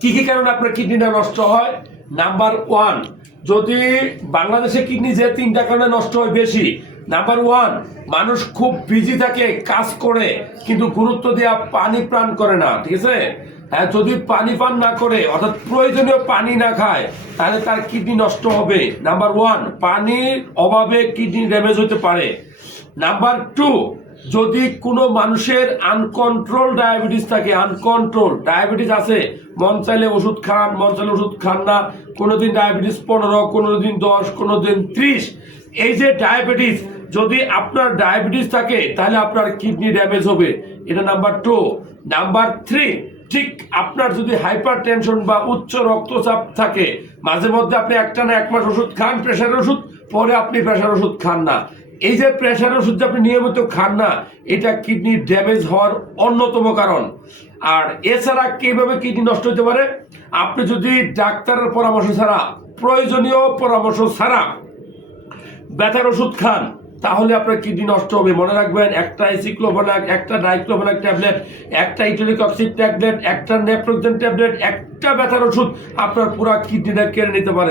কি কি কারণে আপনার কিডনিটা নষ্ট হয়? নাম্বার ওয়ান, যদি বাংলাদেশে কিডনি যে তিনটা কারণে নষ্ট হয় বেশি। নাম্বার ওয়ান, মানুষ খুব বিজি থাকে, কাজ করে কিন্তু গুরুত্ব দেওয়া পানি পান করে না, ঠিক আছে? হ্যাঁ, যদি পানি পান না করে অর্থাৎ প্রয়োজনীয় পানি না খায় তাহলে তার কিডনি নষ্ট হবে। নাম্বার ওয়ান, পানির অভাবে কিডনি ড্যামেজ হতে পারে। নাম্বার টু, যদি কোনো মানুষের আনকন্ট্রোল ডায়াবেটিস থাকে, আনকন্ট্রোল ডায়াবেটিস আছে, মন চাইলে ওষুধ খান, মন চাইলে ওষুধ খান না, কোনোদিন ডায়াবেটিস 15, কোনোদিন 10, কোনোদিন 30, এই যে ডায়াবেটিস, যদি আপনার ডায়াবেটিস থাকে তাহলে আপনার কিডনি ড্যামেজ হবে। এটা নাম্বার টু। নাম্বার থ্রি, ঠিক আপনার যদি হাইপার টেনশন বা উচ্চ রক্তচাপ থাকে, মাঝে মধ্যে আপনি একটানা 1 মাস ওষুধ খান, প্রেশারের ওষুধ, পরে আপনি প্রেশার ওষুধ খান না, এই যে প্রেশার ওষুধ আপনি নিয়মিত খান না, এটা কিডনি ড্যামেজ হওয়ার অন্যতম কারণ। আর এছাড়া কিভাবে কিডনি নষ্ট হতে পারে? আপনি যদি ডাক্তারের পরামর্শ ছাড়া, প্রয়োজনীয় পরামর্শ ছাড়া ব্যথার ওষুধ খান তাহলে আপনার কিডনি নষ্ট হবে। মনে রাখবেন, একটা এসিক্লোভেনাক, একটা ডাইক্লোভেনাক ট্যাবলেট, একটা ইটোলিক অক্সিড ট্যাবলেট, একটা নেপ্রোজেন ট্যাবলেট, একটা ব্যথার ওষুধ আপনার পুরো কিডনিটা কেড়ে নিতে পারে।